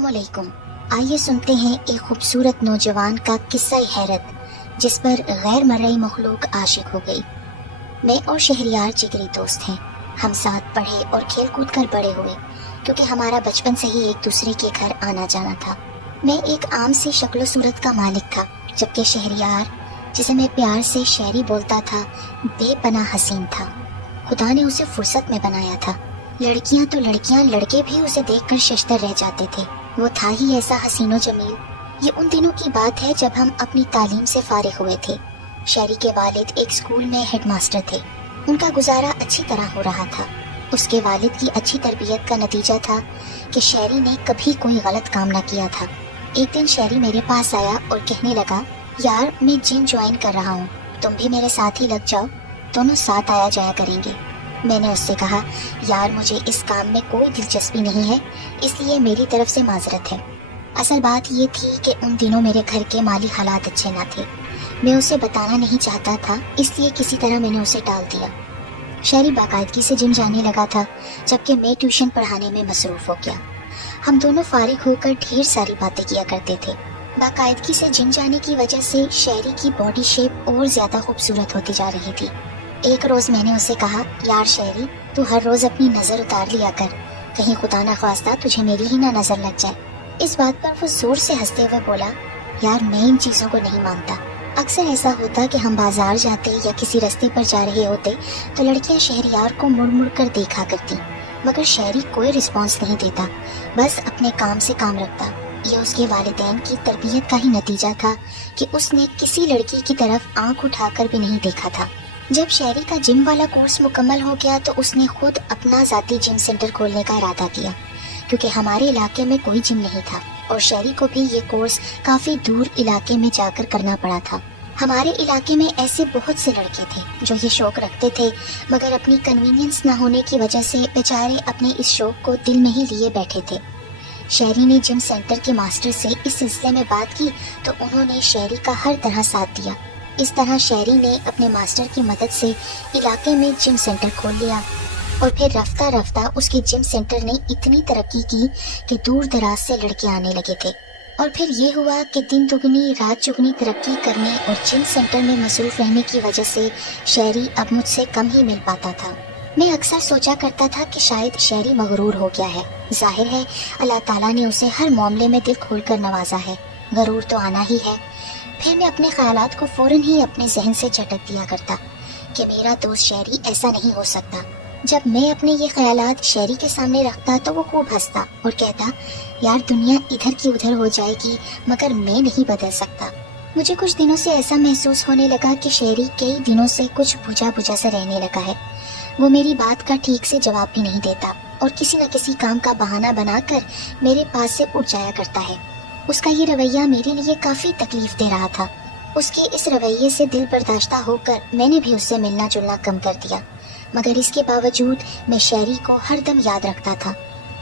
अस्सलामुअलैकुम। आइए सुनते हैं एक खूबसूरत नौजवान का किस्सा हैरत जिस पर गैर मर्ई मखलूक आशिक हो गई। मैं और शहरियार जिगरी दोस्त हैं। हम साथ पढ़े और खेल कूद कर बड़े हुए क्योंकि हमारा बचपन से ही एक दूसरे के घर आना जाना था। मैं एक आम सी शक्ल सूरत का मालिक था, जबकि शहरियार, जिसे मैं प्यार से शहरी बोलता था, बेपनाह हसीन था। खुदा ने उसे फुर्सत में बनाया था। लड़कियां तो लड़कियां, लड़के भी उसे देखकर शशतर रह जाते थे। वो था ही ऐसा हसीनो जमील। ये उन दिनों की बात है जब हम अपनी तालीम से फारिग हुए थे। शहरी के वालिद एक स्कूल में हेडमास्टर थे। उनका गुजारा अच्छी तरह हो रहा था। उसके वालिद की अच्छी तरबियत का नतीजा था कि शहरी ने कभी कोई गलत काम न किया था। एक दिन शहरी मेरे पास आया और कहने लगा, यार मैं जिम ज्वाइन कर रहा हूँ, तुम भी मेरे साथ ही लग जाओ, दोनों साथ आया जाया करेंगे। मैंने उससे कहा, यार मुझे इस काम में कोई दिलचस्पी नहीं है, इसलिए मेरी तरफ से माजरत है। असल बात ये थी कि उन दिनों मेरे घर के माली हालात अच्छे न थे। मैं उसे बताना नहीं चाहता था, इसलिए किसी तरह मैंने उसे टाल दिया। शहरी बाकायदगी से जिम जाने लगा था, जबकि मैं ट्यूशन पढ़ाने में मसरूफ हो गया। हम दोनों फारिग होकर ढेर सारी बातें किया करते थे। बाकायदगी से जिम जाने की वजह से शहरी की बॉडी शेप और ज्यादा खूबसूरत होती जा रही थी। एक रोज मैंने उसे कहा, यार शहरी, तू हर रोज अपनी नजर उतार लिया कर, कहीं खुदा ना ख्वास्ता तुझे मेरी ही ना नजर लग जाए। इस बात पर वो जोर से हंसते हुए बोला, यार मैं इन चीजों को नहीं मानता। अक्सर ऐसा होता कि हम बाजार जाते या किसी रास्ते पर जा रहे होते तो लड़कियां शहरियार को मुड़ मुड़ कर देखा करती, मगर शहरी कोई रिस्पॉन्स नहीं देता, बस अपने काम से काम रखता। यह उसके वालिदैन की तरबियत का ही नतीजा था कि उसने किसी लड़की की तरफ आंख उठाकर भी नहीं देखा था। जब शहरी का जिम वाला कोर्स मुकम्मल हो गया तो उसने खुद अपना ज़ाती जिम सेंटर खोलने का इरादा किया, क्योंकि हमारे इलाके में कोई जिम नहीं था और शहरी को भी ये कोर्स काफ़ी दूर इलाके में जाकर करना पड़ा था। हमारे इलाके में ऐसे बहुत से लड़के थे जो ये शौक रखते थे, मगर अपनी कन्वीनियंस ना होने की वजह से बेचारे अपने इस शौक को दिल में ही लिए बैठे थे। शहरी ने जिम सेंटर के मास्टर से इस सिलसिले में बात की तो उन्होंने शहरी का हर तरह साथ दिया। इस तरह शहरी ने अपने मास्टर की मदद से इलाके में जिम सेंटर खोल लिया और फिर रफ्ता रफ्ता उसके जिम सेंटर ने इतनी तरक्की की कि दूर दराज से लड़के आने लगे थे। और फिर ये हुआ कि दिन दुगनी रात चुगनी तरक्की करने और जिम सेंटर में मसरूफ रहने की वजह से शहरी अब मुझसे कम ही मिल पाता था। मैं अक्सर सोचा करता था कि शायद शहरी मगरूर हो गया है। जाहिर है अल्लाह ताला ने उसे हर मामले में दिल खोलकर नवाजा है, गरूर तो आना ही है। फिर मैं अपने ख्यालात को फौरन ही अपने जहन से झटक दिया करता कि मेरा दोस्त शहरी ऐसा नहीं हो सकता। जब मैं अपने ये ख्यालात शहरी के सामने रखता तो वो खूब हंसता और कहता, यार दुनिया इधर की उधर हो जाएगी मगर मैं नहीं बदल सकता। मुझे कुछ दिनों से ऐसा महसूस होने लगा कि शहरी कई दिनों से कुछ बुझा बुझा सा रहने लगा है। वो मेरी बात का ठीक से जवाब भी नहीं देता और किसी न किसी काम का बहाना बनाकर मेरे पास से उठ जाया करता है। उसका ये रवैया मेरे लिए काफी तकलीफ दे रहा था। उसके इस रवैये से दिल बर्दाश्ता होकर मैंने भी उससे मिलना जुलना कम कर दिया, मगर इसके बावजूद मैं शहरी को हर दम याद रखता था।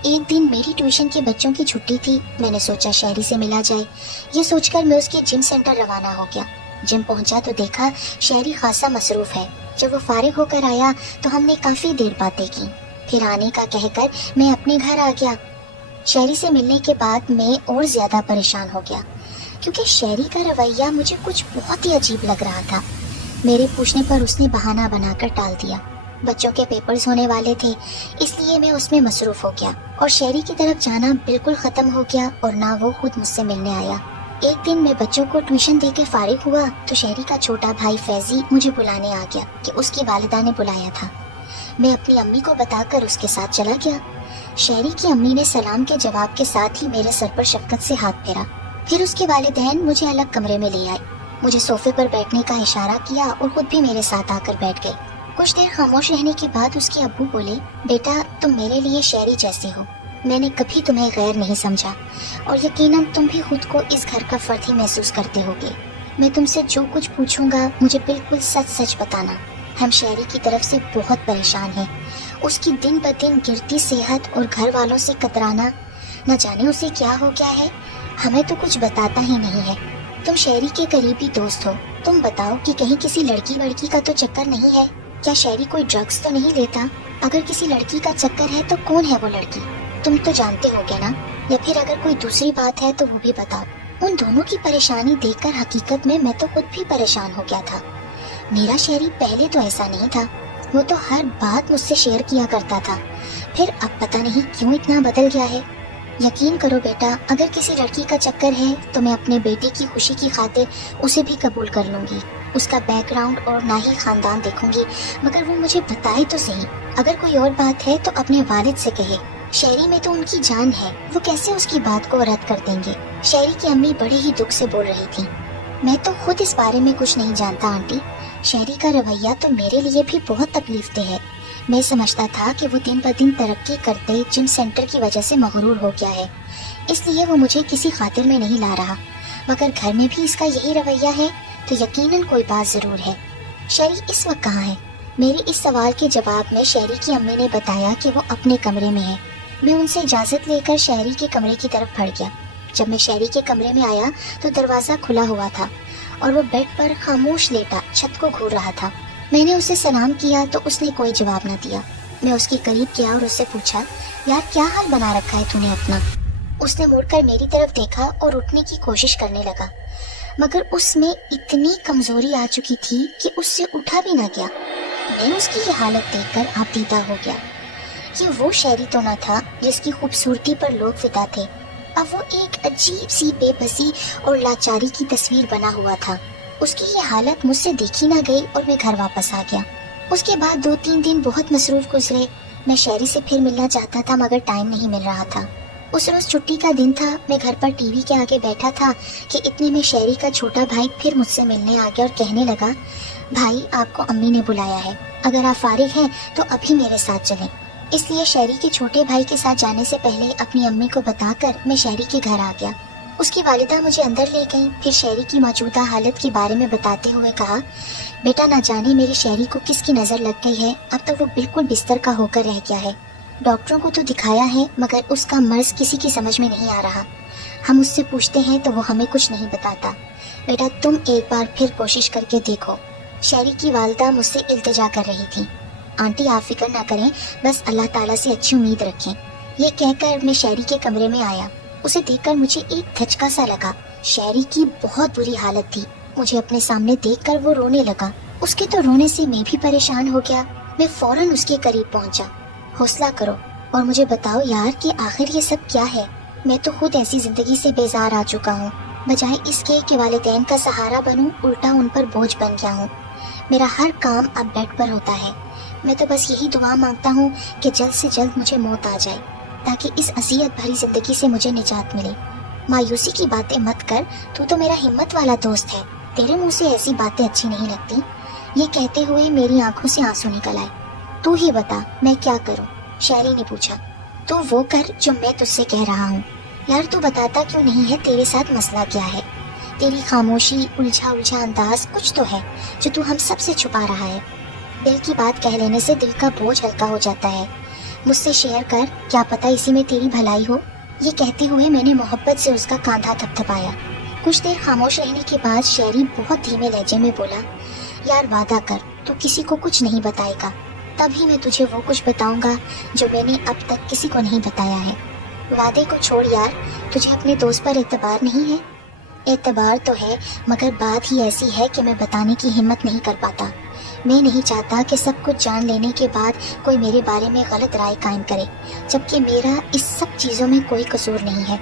एक दिन मेरी ट्यूशन के बच्चों की छुट्टी थी। मैंने सोचा शहरी से मिला जाए। ये सोचकर मैं उसके जिम सेंटर रवाना हो गया। जिम पहुंचा तो देखा शहरी खासा मसरूफ है। जब वो फारिग होकर आया तो हमने काफी देर बातें की। फिर आने का कहकर मैं अपने घर आ गया। शहरी से मिलने के बाद मैं और ज्यादा परेशान हो गया, क्योंकि शहरी का रवैया मुझे कुछ बहुत ही अजीब लग रहा था। मेरे पूछने पर उसने बहाना बनाकर टाल दिया। बच्चों के पेपर्स होने वाले थे, इसलिए मैं उसमें मसरूफ हो गया और शहरी की तरफ जाना बिल्कुल खत्म हो गया और ना वो खुद मुझसे मिलने आया। एक दिन मैं बच्चों को ट्यूशन देकर फारिग हुआ तो शहरी का छोटा भाई फैजी मुझे बुलाने आ गया कि उसकी वालिदा ने बुलाया था। मैं अपनी अम्मी को बताकर उसके साथ चला गया। शहरी की अम्मी ने सलाम के जवाब के साथ ही मेरे सर पर शफकत से हाथ फेरा। फिर उसके वालिदैन मुझे अलग कमरे में ले आए, मुझे सोफे पर बैठने का इशारा किया और खुद भी मेरे साथ आकर बैठ गए। कुछ देर खामोश रहने के बाद उसके अब्बू बोले, बेटा तुम मेरे लिए शहरी जैसे हो। मैंने कभी तुम्हें गैर नहीं समझा और यकीनन तुम भी खुद को इस घर का फर्द ही महसूस करते होगे। मैं तुमसे जो कुछ पूछूंगा मुझे बिल्कुल सच सच बताना। हम शहरी की तरफ से बहुत परेशान हैं। उसकी दिन ब दिन गिरती सेहत और घर वालों से कतराना, न जाने उसे क्या हो गया है, हमें तो कुछ बताता ही नहीं है। तुम शहरी के करीबी दोस्त हो, तुम बताओ कि कहीं किसी लड़की वड़की का तो चक्कर नहीं है? क्या शहरी कोई ड्रग्स तो नहीं लेता? अगर किसी लड़की का चक्कर है तो कौन है वो लड़की? तुम तो जानते होगे ना, या फिर अगर कोई दूसरी बात है तो वो भी बताओ। उन दोनों की परेशानी देखकर हकीकत में मैं तो खुद भी परेशान हो गया था। मेरा शहरी पहले तो ऐसा नहीं था, वो तो हर बात मुझसे शेयर किया करता था, फिर अब पता नहीं क्यों इतना बदल गया है। यकीन करो बेटा, अगर किसी लड़की का चक्कर है तो मैं अपने बेटे की खुशी की खातिर उसे भी कबूल कर लूंगी। उसका बैकग्राउंड और ना ही खानदान देखूंगी, मगर वो मुझे बताए तो सही। अगर कोई और बात है तो अपने वालिद से कहे। शहरी में तो उनकी जान है, वो कैसे उसकी बात को रद्द कर देंगे। शहरी की अम्मी बड़े ही दुख से बोल रही थी। मैं तो खुद इस बारे में कुछ नहीं जानता आंटी। शहरी का रवैया तो मेरे लिए भी बहुत तकलीफ है। मैं समझता था कि वो दिन ब दिन तरक्की करते जिम सेंटर की वजह से मगरूर हो गया है, इसलिए वो मुझे किसी खातिर में नहीं ला रहा। मगर घर में भी इसका यही रवैया है तो यकीनन कोई बात जरूर है। शहरी इस वक्त कहाँ है? मेरे इस सवाल के जवाब में शहरी की अम्मी ने बताया कि वो अपने कमरे में है। मैं उनसे इजाजत लेकर शहरी के कमरे की तरफ बढ़ गया। जब मैं शहरी के कमरे में आया तो दरवाजा खुला हुआ था और वो बेड पर खामोश लेटा छत को घूर रहा था। मैंने उसे सलाम किया तो उसने कोई जवाब न दिया। मैं उसके करीब गया और उससे पूछा, यार क्या हाल बना रखा है तूने अपना? उसने मुड़कर मेरी तरफ देखा और उठने की कोशिश करने लगा, मगर उसमें इतनी कमजोरी आ चुकी थी कि उससे उठा भी न गया। मैं उसकी ये हालत देखकर आपदीदा हो गया। ये वो शहरी तो न था जिसकी खूबसूरती पर लोग फिदा थे। अब वो एक अजीब सी बेबसी और लाचारी की तस्वीर बना हुआ था। उसकी ये हालत मुझसे देखी ना गई और मैं घर वापस आ गया। उसके बाद 2-3 दिन बहुत मसरूफ गुजरे। मैं शहरी से फिर मिलना चाहता था मगर टाइम नहीं मिल रहा था। उस रोज छुट्टी का दिन था। मैं घर पर टीवी के आगे बैठा था कि इतने में शहरी का छोटा भाई फिर मुझसे मिलने आ गया और कहने लगा, भाई आपको अम्मी ने बुलाया है, अगर आप फारिग हैं तो अभी मेरे साथ चलें। इसलिए शहरी के छोटे भाई के साथ जाने से पहले अपनी अम्मी को बताकर मैं शहरी के घर आ गया। उसकी वालिदा मुझे अंदर ले गई। फिर शहरी की मौजूदा हालत के बारे में बताते हुए कहा, बेटा ना जाने मेरे शहरी को किसकी नज़र लग गई है, अब तो वो बिल्कुल बिस्तर का होकर रह गया है। डॉक्टरों को तो दिखाया है मगर उसका मर्ज किसी की समझ में नहीं आ रहा। हम उससे पूछते हैं तो वो हमें कुछ नहीं बताता। बेटा तुम एक बार फिर कोशिश करके देखो। शहरी की वालिदा मुझसे इल्तिजा कर रही थी। आंटी आप फिक्र ना करें, बस अल्लाह ताला से अच्छी उम्मीद रखें। ये कहकर मैं शहरी के कमरे में आया। उसे देखकर मुझे एक धचका सा लगा। शहरी की बहुत बुरी हालत थी। मुझे अपने सामने देखकर वो रोने लगा। उसके तो रोने से मैं भी परेशान हो गया। मैं फौरन उसके करीब पहुंचा। हौसला करो और मुझे बताओ यार कि आखिर ये सब क्या है। मैं तो खुद ऐसी जिंदगी से बेजार आ चुका हूँ। बजाय इसके कि वालिदैन का सहारा बनूं, उल्टा उन पर बोझ बन गया हूँ। मेरा हर काम अब बेड पर होता है। मैं तो बस यही दुआ मांगता हूँ कि जल्द से जल्द मुझे मौत आ जाए ताकि इस अज़ियत भरी जिंदगी से मुझे निजात मिले। मायूसी की बातें मत कर, तू तो मेरा हिम्मत वाला दोस्त है, तेरे मुंह से ऐसी बातें अच्छी नहीं लगती। ये कहते हुए मेरी आंखों से आंसू निकल आए। तू ही बता मैं क्या करूं? शहरी ने पूछा। तू वो कर जो मैं तुझसे कह रहा हूँ। यार तू बताता क्यों नहीं है, तेरे साथ मसला क्या है? तेरी खामोशी, उलझा उलझा अंदाज, कुछ तो है जो तू हम सबसे छुपा रहा है। दिल की बात कह लेने से दिल का बोझ हल्का हो जाता है। मुझसे शेयर कर, क्या पता इसी में तेरी भलाई हो। ये कहते हुए मैंने मोहब्बत से उसका कांधा थपथपाया। कुछ देर खामोश रहने के बाद शहरी बहुत धीमे लहजे में बोला, यार वादा कर तू किसी को कुछ नहीं बताएगा, तभी मैं तुझे वो कुछ बताऊंगा जो मैंने अब तक किसी को नहीं बताया है। वादे को छोड़ यार, तुझे अपने दोस्त पर एतबार नहीं है? एतबार तो है मगर बात ही ऐसी है कि मैं बताने की हिम्मत नहीं कर पाता। मैं नहीं चाहता कि सब कुछ जान लेने के बाद कोई मेरे बारे में गलत राय कायम करे, जबकि मेरा इस सब चीज़ों में कोई कसूर नहीं है।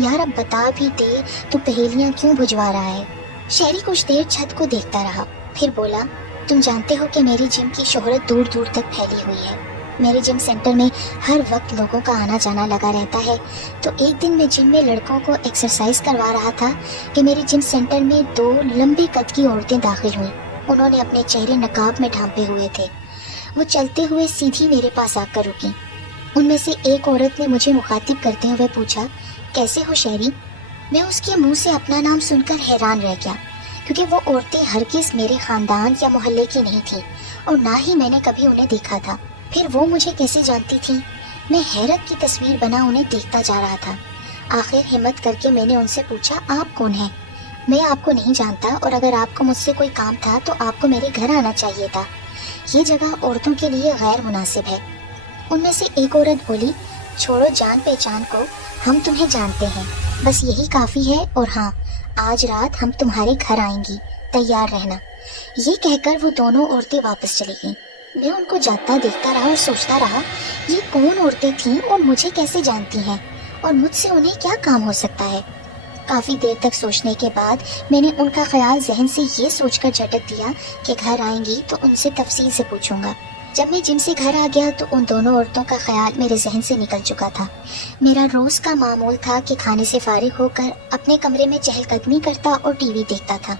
यार अब बता भी दे, तू पहेलियां क्यों बुझवा रहा है? शहरी कुछ देर छत को देखता रहा, फिर बोला, तुम जानते हो कि मेरी जिम की शोहरत दूर दूर तक फैली हुई है। मेरे जिम सेंटर में हर वक्त लोगों का आना जाना लगा रहता है। तो एक दिन मैं जिम में लड़कों को एक्सरसाइज करवा रहा था कि मेरे जिम सेंटर में 2 लंबे कद की औरतें दाखिल हुई। उन्होंने अपने चेहरे नकाब में ढांपे हुए थे। वो चलते हुए सीधी मेरे पास आकर रुकी। उनमें से एक औरत ने मुझे मुखातिब करते हुए पूछा, कैसे हो शहरी? मैं उसके मुंह से अपना नाम सुनकर हैरान रह गया, क्योंकि वो औरतें हरगिज मेरे खानदान या मोहल्ले की नहीं थी और ना ही मैंने कभी उन्हें देखा था। फिर वो मुझे कैसे जानती थी? मैं हैरत की तस्वीर बना उन्हें देखता जा रहा था। आखिर हिम्मत करके मैंने उनसे पूछा, आप कौन हैं? मैं आपको नहीं जानता और अगर आपको मुझसे कोई काम था तो आपको मेरे घर आना चाहिए था। ये जगह औरतों के लिए गैर मुनासिब है। उनमें से एक औरत बोली, छोड़ो जान पहचान को, हम तुम्हें जानते हैं, बस यही काफी है। और हाँ, आज रात हम तुम्हारे घर आएंगी, तैयार रहना। ये कहकर वो दोनों औरतें वापस चली गईं। मैं उनको जाता देखता रहा और सोचता रहा, ये कौन औरतें थीं और मुझे कैसे जानती हैं, और मुझसे उन्हें क्या काम हो सकता है। काफी देर तक सोचने के बाद मैंने उनका ख्याल जहन से ये सोचकर झटक दिया कि घर आएंगी तो उनसे तफसील से पूछूंगा। जब मैं जिम से घर आ गया तो उन दोनों औरतों का ख्याल मेरे जहन से निकल चुका था। मेरा रोज का मामूल था कि खाने से फारिग होकर अपने कमरे में चहलकदमी करता और टीवी देखता था।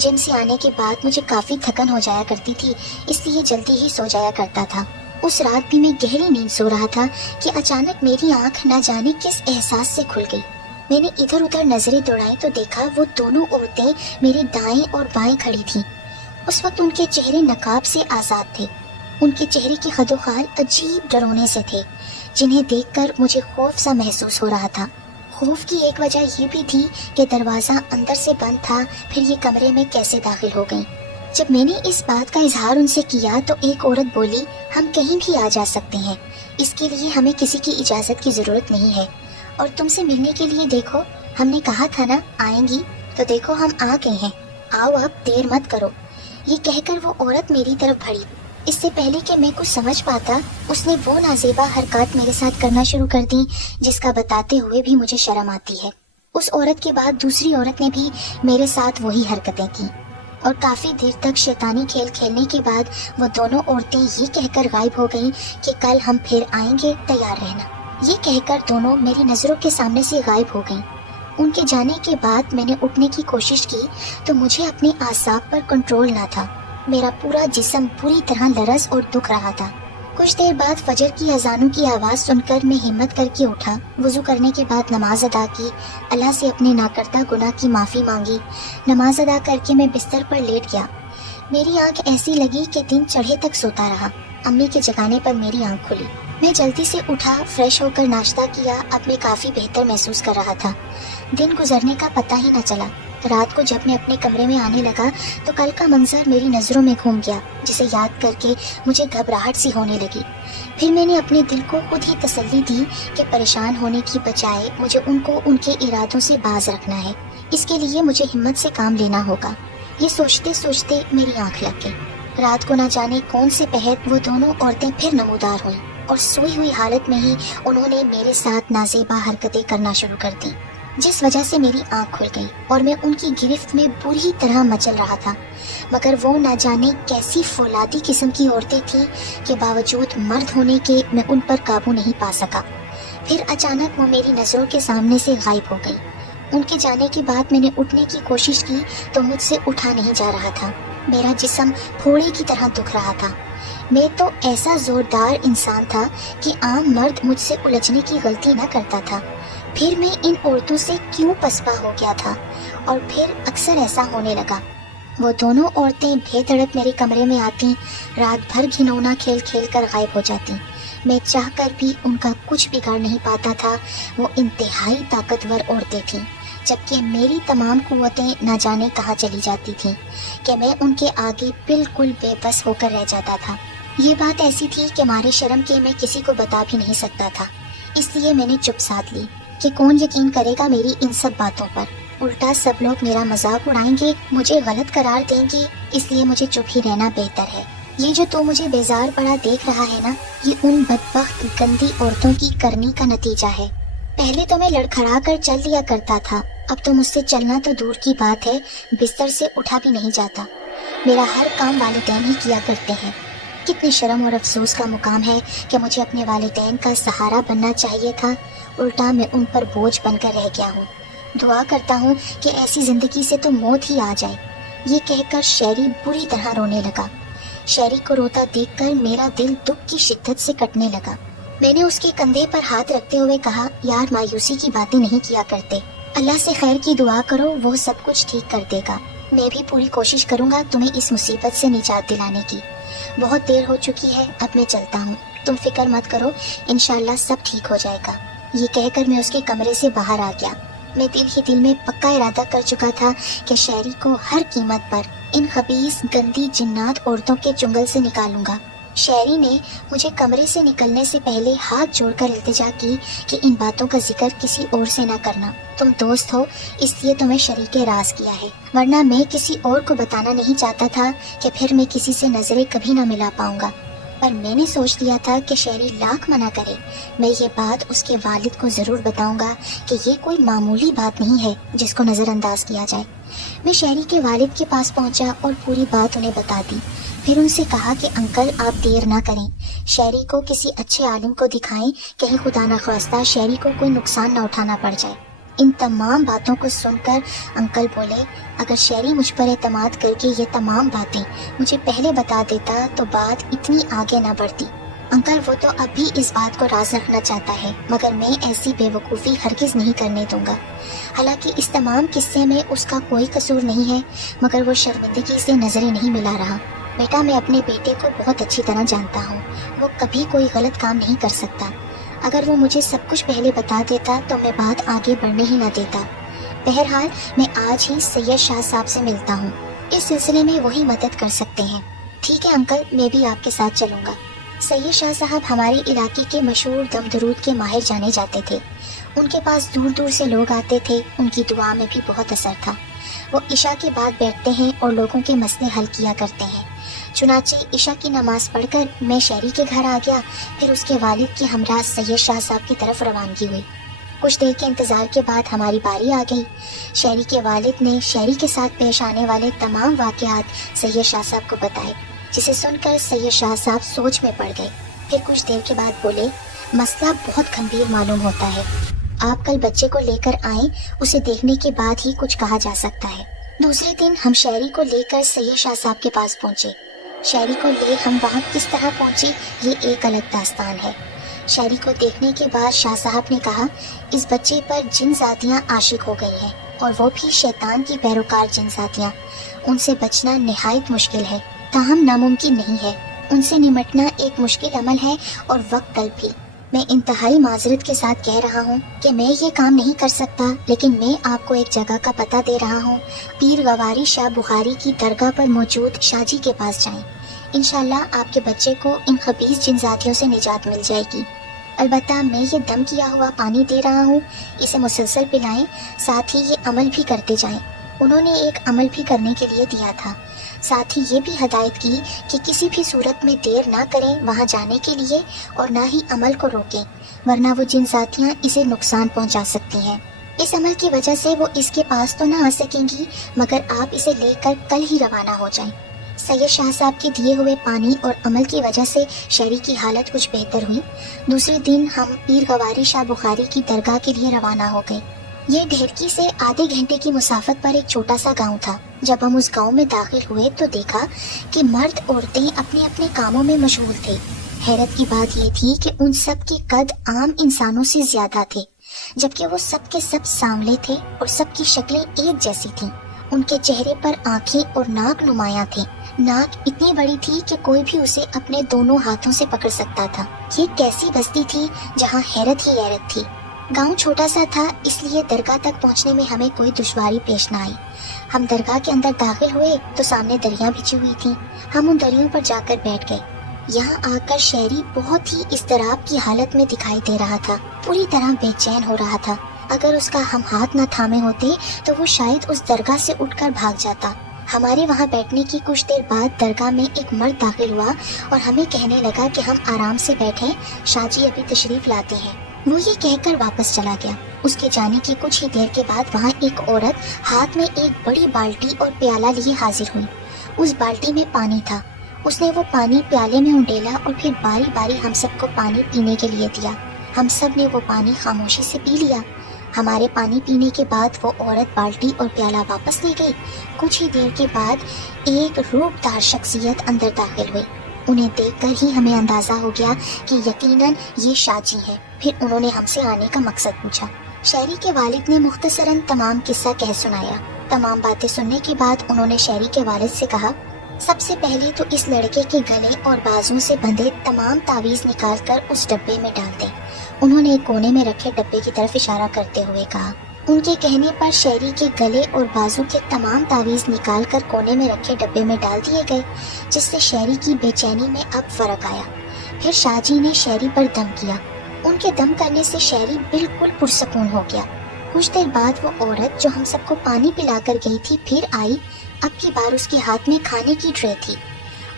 जिम से आने के बाद मुझे काफी थकन हो जाया करती थी, इसलिए जल्दी ही सो जाया करता था। उस रात भी मैं गहरी नींद सो रहा था कि अचानक मेरी आंख न जाने किस एहसास से खुल गई। मैंने इधर उधर नजरें दौड़ाई तो देखा वो दोनों औरतें मेरे दाएं और बाएं खड़ी थीं। उस वक्त उनके चेहरे नकाब से आजाद थे। उनके चेहरे के खदोखाल अजीब डरावने से थे, जिन्हें देखकर मुझे खौफ सा महसूस हो रहा था। खौफ की एक वजह ये भी थी कि दरवाज़ा अंदर से बंद था, फिर ये कमरे में कैसे दाखिल हो गई। जब मैंने इस बात का इजहार उनसे किया तो एक औरत बोली, हम कहीं भी आ जा सकते हैं, इसके लिए हमें किसी की इजाज़त की ज़रूरत नहीं है। और तुमसे मिलने के लिए देखो, हमने कहा था ना आएंगी, तो देखो हम आ गए हैं, आओ अब देर मत करो। ये कहकर वो औरत मेरी तरफ बढ़ी। इससे पहले कि मैं कुछ समझ पाता, उसने वो नाजेबा हरकत मेरे साथ करना शुरू कर दी जिसका बताते हुए भी मुझे शर्म आती है। उस औरत के बाद दूसरी औरत ने भी मेरे साथ वही हरकतें की और काफी देर तक शैतानी खेल खेलने के बाद वो दोनों औरतें ये कहकर गायब हो गईं कि कल हम फिर आएंगे, तैयार रहना। ये कहकर दोनों मेरी नजरों के सामने से गायब हो गईं। उनके जाने के बाद मैंने उठने की कोशिश की तो मुझे अपने आसाब पर कंट्रोल ना था। मेरा पूरा जिस्म पूरी तरह लरज़ और दुख रहा था। कुछ देर बाद फजर की अजानों की आवाज़ सुनकर मैं हिम्मत करके उठा। वुज़ू करने के बाद नमाज अदा की, अल्लाह से अपने नाकर्ता गुनाह की माफ़ी मांगी। नमाज अदा करके मैं बिस्तर पर लेट गया। मेरी आंख ऐसी लगी कि दिन चढ़े तक सोता रहा। अम्मी के जगाने पर मेरी आंख खुली। मैं जल्दी से उठा, फ्रेश होकर नाश्ता किया। अब मैं काफ़ी बेहतर महसूस कर रहा था। दिन गुजरने का पता ही न चला। रात को जब मैं अपने कमरे में आने लगा तो कल का मंजर मेरी नज़रों में घूम गया, जिसे याद करके मुझे घबराहट सी होने लगी। फिर मैंने अपने दिल को खुद ही तसल्ली दी कि परेशान होने की बजाय मुझे उनको उनके इरादों से बाज रखना है। इसके लिए मुझे हिम्मत से काम लेना होगा। ये सोचते सोचते मेरी आंख लग गई। रात को न जाने कौन से पहर वो दोनों औरतें फिर नमूदार हुई और सोई हुई हालत में ही उन्होंने मेरे साथ नाजेबा हरकतें करना शुरू कर दी, जिस वजह से मेरी आंख खुल गई और मैं उनकी गिरफ्त में बुरी तरह मचल रहा था। मगर वो न जाने कैसी फौलादी किस्म की औरतें थीं कि बावजूद मर्द होने के मैं उन पर काबू नहीं पा सका। फिर अचानक वो मेरी नज़रों के सामने से गायब हो गई। उनके जाने के बाद मैंने उठने की कोशिश की तो मुझसे उठा नहीं जा रहा था। मेरा जिस्म फोड़े की तरह दुख रहा था। मैं तो ऐसा जोरदार इंसान था कि आम मर्द मुझसे उलझने की गलती न करता था। फिर मैं इन औरतों से क्यों पसपा हो गया था और फिर अक्सर ऐसा होने लगा। वो दोनों औरतें बेधड़क मेरे कमरे में आती, रात भर घिनौना खेल खेल कर गायब हो जाती। मैं चाहकर भी उनका कुछ बिगाड़ नहीं पाता था। वो इंतहाई ताकतवर औरतें थीं, जबकि मेरी तमाम कुव्वतें न जाने कहाँ चली जाती थीं कि मैं उनके आगे बिल्कुल बेबस होकर रह जाता था। ये बात ऐसी थी कि मारे शर्म के मैं किसी को बता भी नहीं सकता था। इसलिए मैंने चुप साध ली कि कौन यकीन करेगा मेरी इन सब बातों पर। उल्टा सब लोग मेरा मजाक उड़ाएंगे, मुझे गलत करार देंगे, इसलिए मुझे चुप ही रहना बेहतर है। ये जो तो मुझे बेजार पड़ा देख रहा है ना, ये उन बदबख्त गंदी औरतों की करनी का नतीजा है। पहले तो मैं लड़खड़ा कर चल लिया करता था, अब तो मुझसे चलना तो दूर की बात है, बिस्तर से उठा भी नहीं जाता। मेरा हर काम वालिदैन ही किया करते हैं। कितनी शर्म और अफसोस का मुकाम है कि मुझे अपने वालिदैन का सहारा बनना चाहिए था, उल्टा मैं उन पर बोझ बनकर रह गया हूँ। दुआ करता हूँ कि ऐसी जिंदगी से तो मौत ही आ जाए। ये कहकर शहरी बुरी तरह रोने लगा। शहरी को रोता देखकर मेरा दिल दुख की शिद्दत से कटने लगा। मैंने उसके कंधे पर हाथ रखते हुए कहा, यार मायूसी की बातें नहीं किया करते, अल्लाह से खैर की दुआ करो, वो सब कुछ ठीक कर देगा। मैं भी पूरी कोशिश करूँगा तुम्हें इस मुसीबत से निजात दिलाने की। बहुत देर हो चुकी है, अब मैं चलता हूँ, तुम फिक्र मत करो, इंशाल्लाह सब ठीक हो जाएगा। ये कहकर मैं उसके कमरे से बाहर आ गया। मैं दिल ही दिल में पक्का इरादा कर चुका था कि शहरी को हर कीमत पर इन खबीस गंदी जिन्नात औरतों के चुंगल से निकालूंगा। شہری نے مجھے کمرے سے نکلنے سے پہلے ہاتھ جوڑ کر التجا کی کہ ان باتوں کا ذکر کسی اور سے نہ کرنا، تم دوست ہو اس لیے تمہیں شریک راز کیا ہے، ورنہ میں کسی اور کو بتانا نہیں چاہتا تھا کہ پھر میں کسی سے نظریں کبھی نہ ملا پاؤں گا۔ پر میں نے سوچ لیا تھا کہ شہری لاکھ منع کرے میں یہ بات اس کے والد کو ضرور بتاؤں گا کہ یہ کوئی معمولی بات نہیں ہے جس کو نظر انداز کیا جائے۔ میں شہری کے والد کے پاس پہنچا اور پوری بات انہیں بتا دی، پھر ان سے کہا کہ انکل آپ دیر نہ کریں، شہری کو کسی اچھے عالم کو دکھائیں، کہیں خدا نخواستہ شہری کو کوئی نقصان نہ اٹھانا پڑ جائے۔ ان تمام باتوں کو سن کر انکل بولے، اگر شہری مجھ پر اعتماد کر کے یہ تمام باتیں مجھے پہلے بتا دیتا تو بات اتنی آگے نہ بڑھتی۔ انکل وہ تو اب بھی اس بات کو راز رکھنا چاہتا ہے، مگر میں ایسی بے وقوفی ہرگز نہیں کرنے دوں گا۔ حالانکہ اس تمام قصے میں اس کا کوئی قصور نہیں ہے، مگر وہ شرمندگی سے نظریں نہیں ملا رہا۔ بیٹا میں اپنے بیٹے کو بہت اچھی طرح جانتا ہوں، وہ کبھی کوئی غلط کام نہیں کر سکتا۔ اگر وہ مجھے سب کچھ پہلے بتا دیتا تو میں بات آگے بڑھنے ہی نہ دیتا۔ بہرحال میں آج ہی سید شاہ صاحب سے ملتا ہوں، اس سلسلے میں وہی مدد کر سکتے ہیں۔ ٹھیک ہے انکل، میں بھی آپ کے ساتھ چلوں گا۔ سید شاہ صاحب ہمارے علاقے کے مشہور دم درود کے ماہر جانے جاتے تھے، ان کے پاس دور دور سے لوگ آتے تھے، ان کی دعا میں بھی بہت اثر تھا۔ وہ عشاء کے بعد بیٹھتے ہیں اور لوگوں کے مسئلے حل کیا کرتے ہیں۔ چنانچہ عشاء کی نماز پڑھ کر میں شہری کے گھر آ گیا، پھر اس کے والد کے ہمراہ سید شاہ صاحب کی طرف روانگی ہوئی۔ کچھ دیر کے انتظار کے بعد ہماری باری آ گئی۔ شہری کے والد نے شہری کے ساتھ پیش آنے والے تمام واقعات سید شاہ صاحب کو بتائے، جسے سن کر سید شاہ صاحب سوچ میں پڑ گئے۔ پھر کچھ دیر کے بعد بولے، مسئلہ بہت گمبھیر معلوم ہوتا ہے، آپ کل بچے کو لے کر آئیں، اسے دیکھنے کے بعد ہی کچھ کہا جا سکتا ہے۔ دوسرے دن ہم شہری کو لے کر سید شاہ صاحب کے پاس پہنچے۔ شہری کو لے ہم وہاں کس طرح پہنچے یہ ایک الگ داستان ہے۔ شہری کو دیکھنے کے بعد شاہ صاحب نے کہا، اس بچے پر جن ذاتیاں عاشق ہو گئی ہیں، اور وہ بھی شیطان کی پیروکار جن ذاتیاں، ان سے بچنا نہایت مشکل ہے، تاہم ناممکن نہیں ہے۔ ان سے نمٹنا ایک مشکل عمل ہے اور وقت طلب بھی۔ میں انتہائی معذرت کے ساتھ کہہ رہا ہوں کہ میں یہ کام نہیں کر سکتا، لیکن میں آپ کو ایک جگہ کا پتہ دے رہا ہوں، پیر گواری شاہ بخاری کی درگاہ پر موجود شاہ جی کے پاس جائیں، انشاءاللہ آپ کے بچے کو ان خبیث جن ذاتیوں سے نجات مل جائے گی۔ البتہ میں یہ دم کیا ہوا پانی دے رہا ہوں، اسے مسلسل پلائیں، ساتھ ہی یہ عمل بھی کرتے جائیں۔ انہوں نے ایک عمل بھی کرنے کے لیے دیا تھا، ساتھ ہی یہ بھی ہدایت کی کہ کسی بھی صورت میں دیر نہ کریں وہاں جانے کے لیے، اور نہ ہی عمل کو روکیں، ورنہ وہ جن ذاتیاں اسے نقصان پہنچا سکتی ہیں۔ اس عمل کی وجہ سے وہ اس کے پاس تو نہ آ سکیں گی، مگر آپ اسے لے کر کل ہی روانہ ہو جائیں۔ سید شاہ صاحب کے دیے ہوئے پانی اور عمل کی وجہ سے شہری کی حالت کچھ بہتر ہوئی۔ دوسرے دن ہم پیر گواری شاہ بخاری کی درگاہ کے لیے روانہ ہو گئے۔ یہ ڈھیرکی سے آدھے گھنٹے کی مسافت پر ایک چھوٹا سا گاؤں تھا۔ جب ہم اس گاؤں میں داخل ہوئے تو دیکھا کہ مرد عورتیں اپنے اپنے کاموں میں مشغول تھے۔ حیرت کی بات یہ تھی کہ ان سب کے قد عام انسانوں سے زیادہ تھے، جبکہ وہ سب کے سب سانولے تھے اور سب کی شکلیں ایک جیسی تھیں۔ ان کے چہرے پر آنکھیں اور ناک نمایاں تھے۔ ناک اتنی بڑی تھی کہ کوئی بھی اسے اپنے دونوں ہاتھوں سے پکڑ سکتا تھا۔ یہ کیسی بستی تھی جہاں حیرت ہی حیرت تھی۔ گاؤں چھوٹا سا تھا، اس لیے درگاہ تک پہنچنے میں ہمیں کوئی دشواری پیش نہ آئی۔ ہم درگاہ کے اندر داخل ہوئے تو سامنے دریاں بچھی ہوئی تھیں۔ ہم ان دریوں پر جا کر بیٹھ گئے۔ یہاں آ کر شہری بہت ہی اضطراب کی حالت میں دکھائی دے رہا تھا، پوری طرح بے چین ہو رہا تھا۔ اگر اس کا ہم ہاتھ نہ تھامے ہوتے تو وہ شاید اس درگاہ سے اٹھ کر بھاگ جاتا۔ ہمارے وہاں بیٹھنے کی کچھ دیر بعد درگاہ میں ایک مرد داخل ہوا اور ہمیں کہنے لگا کہ ہم آرام سے بیٹھیں، شاہ جی ابھی تشریف لاتے ہیں۔ وہ یہ کہہ کر واپس چلا گیا۔ اس کے جانے کی کچھ ہی دیر کے بعد وہاں ایک عورت ہاتھ میں ایک بڑی بالٹی اور پیالہ لیے حاضر ہوئی۔ اس بالٹی میں پانی تھا۔ اس نے وہ پانی پیالے میں انڈیلا اور پھر باری باری ہم سب کو پانی پینے کے لیے دیا۔ ہم سب نے وہ پانی خاموشی سے پی لیا۔ ہمارے پانی پینے کے بعد وہ عورت بالٹی اور پیالہ واپس لے گئی۔ کچھ ہی دیر کے بعد ایک روپ دار شخصیت اندر داخل ہوئی۔ انہیں دیکھ کر ہی ہمیں اندازہ ہو گیا کہ یقیناً یہ شاہ جی ہیں۔ پھر انہوں نے ہم سے آنے کا مقصد پوچھا۔ شہری کے والد نے مختصراً تمام قصہ کہہ سنایا۔ تمام باتیں سننے کے بعد انہوں نے شہری کے والد سے کہا، سب سے پہلے تو اس لڑکے کے گلے اور بازوں سے بندھے تمام تعویذ نکال کر اس ڈبے میں ڈال دیں۔ انہوں نے ایک کونے میں رکھے ڈبے کی طرف اشارہ کرتے ہوئے کہا۔ ان کے کہنے پر شہری کے گلے اور بازو کے تمام تعویذ نکال کر کونے میں رکھے ڈبے میں ڈال دیے گئے، جس سے شہری کی بے چینی میں اب فرق آیا۔ پھر شاہ جی نے شہری پر دم کیا۔ ان کے دم کرنے سے شہری بالکل پرسکون ہو گیا۔ کچھ دیر بعد وہ عورت جو ہم سب کو پانی پلا کر گئی تھی پھر آئی۔ اب کی بار اس کے ہاتھ میں کھانے کی ٹرے تھی۔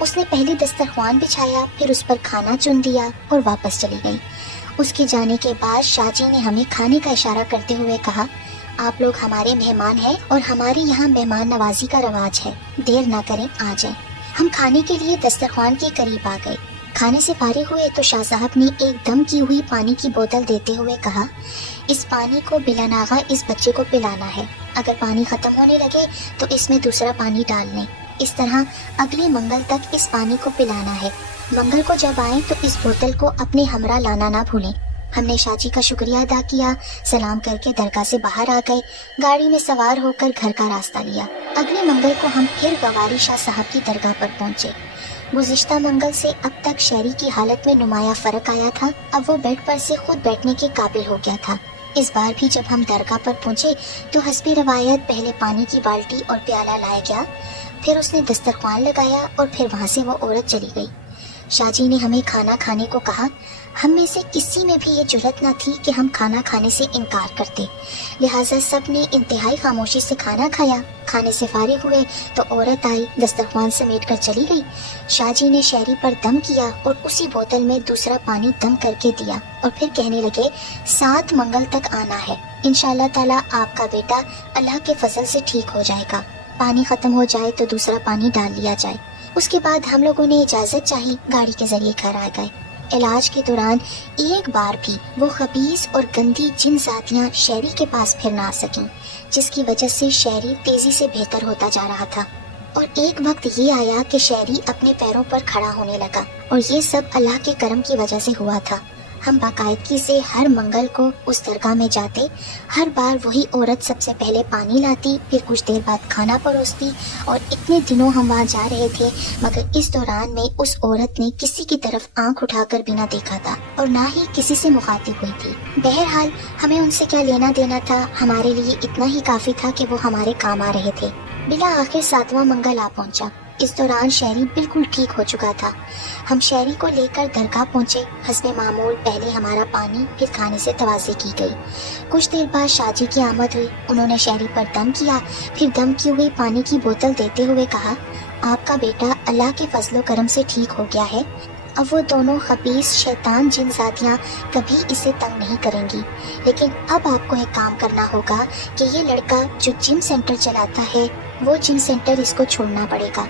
اس نے پہلے دسترخوان بچھایا، پھر اس پر کھانا چن دیا اور واپس چلی گئی۔ اس کے جانے کے بعد شاہ جی نے ہمیں کھانے کا اشارہ کرتے ہوئے کہا، آپ لوگ ہمارے مہمان ہیں اور ہمارے یہاں مہمان نوازی کا رواج ہے، دیر نہ کریں، آ جائیں۔ ہم کھانے کے لیے دسترخوان کے قریب آ گئے۔ کھانے سے فارغ ہوئے تو شاہ صاحب نے ایک دم کی ہوئی پانی کی بوتل دیتے ہوئے کہا، اس پانی کو بلا ناغہ اس بچے کو پلانا ہے، اگر پانی ختم ہونے لگے تو اس میں دوسرا پانی ڈال لیں، اس طرح اگلے منگل تک اس پانی کو پلانا ہے۔ منگل کو جب آئیں تو اس بوتل کو اپنے ہمراہ لانا نہ بھولیں۔ ہم نے شاہ جی کا شکریہ ادا کیا، سلام کر کے درگاہ سے باہر آ گئے، گاڑی میں سوار ہو کر گھر کا راستہ لیا۔ اگلے منگل کو ہم پھر گواری شاہ صاحب کی درگاہ پر پہنچے۔ گزشتہ منگل سے اب تک شہری کی حالت میں نمایاں فرق آیا تھا، اب وہ بیڈ پر سے خود بیٹھنے کے قابل ہو گیا تھا۔ اس بار بھی جب ہم درگاہ پر پہنچے تو حسب روایت پہلے پانی کی بالٹی اور پیالہ لایا گیا، پھر اس نے دسترخوان لگایا اور پھر وہاں سے وہ عورت چلی گئی۔ شاہ جی نے ہمیں کھانا کھانے کو کہا۔ ہم میں سے کسی میں بھی یہ جرات نہ تھی کہ ہم کھانا کھانے سے انکار کرتے، لہٰذا سب نے انتہائی خاموشی سے کھانا کھایا۔ کھانے سے فارغ ہوئے تو عورت آئی، دسترخوان سمیٹ کر چلی گئی۔ شاہ جی نے شہری پر دم کیا اور اسی بوتل میں دوسرا پانی دم کر کے دیا اور پھر کہنے لگے، 7 منگل تک آنا ہے، انشاءاللہ تعالیٰ آپ کا بیٹا اللہ کے فضل سے ٹھیک ہو جائے گا، پانی ختم ہو جائے تو دوسرا پانی ڈال لیا جائے۔ اس کے بعد ہم لوگوں نے اجازت چاہی، گاڑی کے ذریعے گھر آ گئے۔ علاج کے دوران ایک بار بھی وہ خبیث اور گندی جن ذاتیاں شہری کے پاس پھر نہ آ سکیں، جس کی وجہ سے شہری تیزی سے بہتر ہوتا جا رہا تھا۔ اور ایک وقت یہ آیا کہ شہری اپنے پیروں پر کھڑا ہونے لگا، اور یہ سب اللہ کے کرم کی وجہ سے ہوا تھا۔ ہم باقاعدگی سے ہر منگل کو اس درگاہ میں جاتے، ہر بار وہی عورت سب سے پہلے پانی لاتی، پھر کچھ دیر بعد کھانا پروستی، اور اتنے دنوں ہم وہاں جا رہے تھے، مگر اس دوران میں اس عورت نے کسی کی طرف آنکھ اٹھا کر بھی نہ دیکھا تھا اور نہ ہی کسی سے مخاطب ہوئی تھی۔ بہرحال ہمیں ان سے کیا لینا دینا تھا، ہمارے لیے اتنا ہی کافی تھا کہ وہ ہمارے کام آ رہے تھے۔ بلا آخر 7واں منگل آ پہنچا۔ اس دوران شہری بالکل ٹھیک ہو چکا تھا۔ ہم شہری کو لے کر درگاہ پہنچے۔ حسب معمول پہلے ہمارا پانی پھر کھانے سے توازی کی گئی۔ کچھ دیر بعد شاہ جی کی آمد ہوئی۔ انہوں نے شہری پر دم کیا، پھر دم کی ہوئی پانی کی بوتل دیتے ہوئے کہا، آپ کا بیٹا اللہ کے فضل و کرم سے ٹھیک ہو گیا ہے، اب وہ دونوں خبیث شیطان جن ذاتیاں کبھی اسے تنگ نہیں کریں گی۔ لیکن اب آپ کو ایک کام کرنا ہوگا کہ یہ لڑکا جو جم سینٹر چلاتا ہے، وہ جم سینٹر اس کو چھوڑنا پڑے گا۔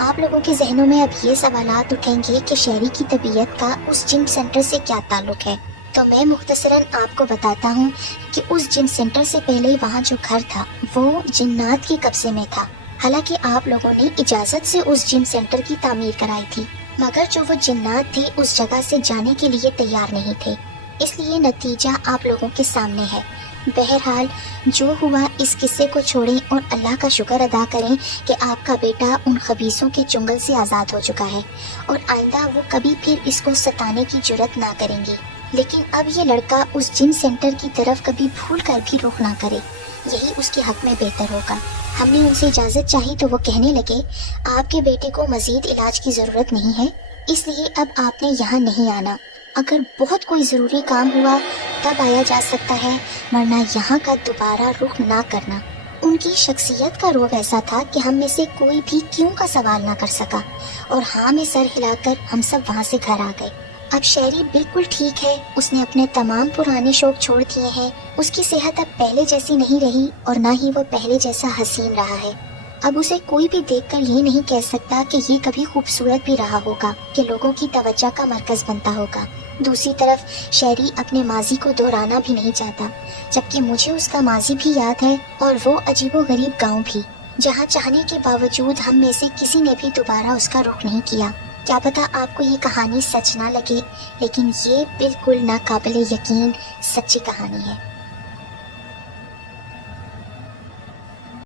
آپ لوگوں کے ذہنوں میں اب یہ سوالات اٹھیں گے کہ شہری کی طبیعت کا اس جم سینٹر سے کیا تعلق ہے، تو میں مختصراً آپ کو بتاتا ہوں کہ اس جم سینٹر سے پہلے وہاں جو گھر تھا وہ جنات کے قبضے میں تھا۔ حالانکہ آپ لوگوں نے اجازت سے اس جم سینٹر کی تعمیر کرائی تھی، مگر جو وہ جنات تھے اس جگہ سے جانے کے لیے تیار نہیں تھے، اس لیے نتیجہ آپ لوگوں کے سامنے ہے۔ بہرحال جو ہوا اس قصے کو چھوڑیں اور اللہ کا شکر ادا کریں کہ آپ کا بیٹا ان خبیثوں کے چنگل سے آزاد ہو چکا ہے، اور آئندہ وہ کبھی پھر اس کو ستانے کی جرت نہ کریں گی۔ لیکن اب یہ لڑکا اس جم سینٹر کی طرف کبھی بھول کر بھی رخ نہ کرے، یہی اس کے حق میں بہتر ہوگا۔ ہم نے ان سے اجازت چاہی تو وہ کہنے لگے، آپ کے بیٹے کو مزید علاج کی ضرورت نہیں ہے، اس لیے اب آپ نے یہاں نہیں آنا، اگر بہت کوئی ضروری کام ہوا تب آیا جا سکتا ہے، ورنہ یہاں کا دوبارہ رخ نہ کرنا۔ ان کی شخصیت کا روب ایسا تھا کہ ہم میں سے کوئی بھی کیوں کا سوال نہ کر سکا، اور ہاں میں سر ہلا کر ہم سب وہاں سے گھر آ گئے۔ اب شہری بالکل ٹھیک ہے، اس نے اپنے تمام پرانے شوق چھوڑ دیے ہیں، اس کی صحت اب پہلے جیسی نہیں رہی اور نہ ہی وہ پہلے جیسا حسین رہا ہے۔ اب اسے کوئی بھی دیکھ کر یہ نہیں کہہ سکتا کہ یہ کبھی خوبصورت بھی رہا ہوگا، کہ لوگوں کی توجہ کا مرکز بنتا ہوگا۔ دوسری طرف شہری اپنے ماضی کو دہرانا بھی نہیں چاہتا، جبکہ مجھے اس کا ماضی بھی یاد ہے، اور وہ عجیب و غریب گاؤں بھی، جہاں چاہنے کے باوجود ہم میں سے کسی نے بھی دوبارہ اس کا رخ نہیں کیا۔ کیا پتا آپ کو یہ کہانی سچ نہ لگے، لیکن یہ بالکل ناقابل یقین سچی کہانی ہے۔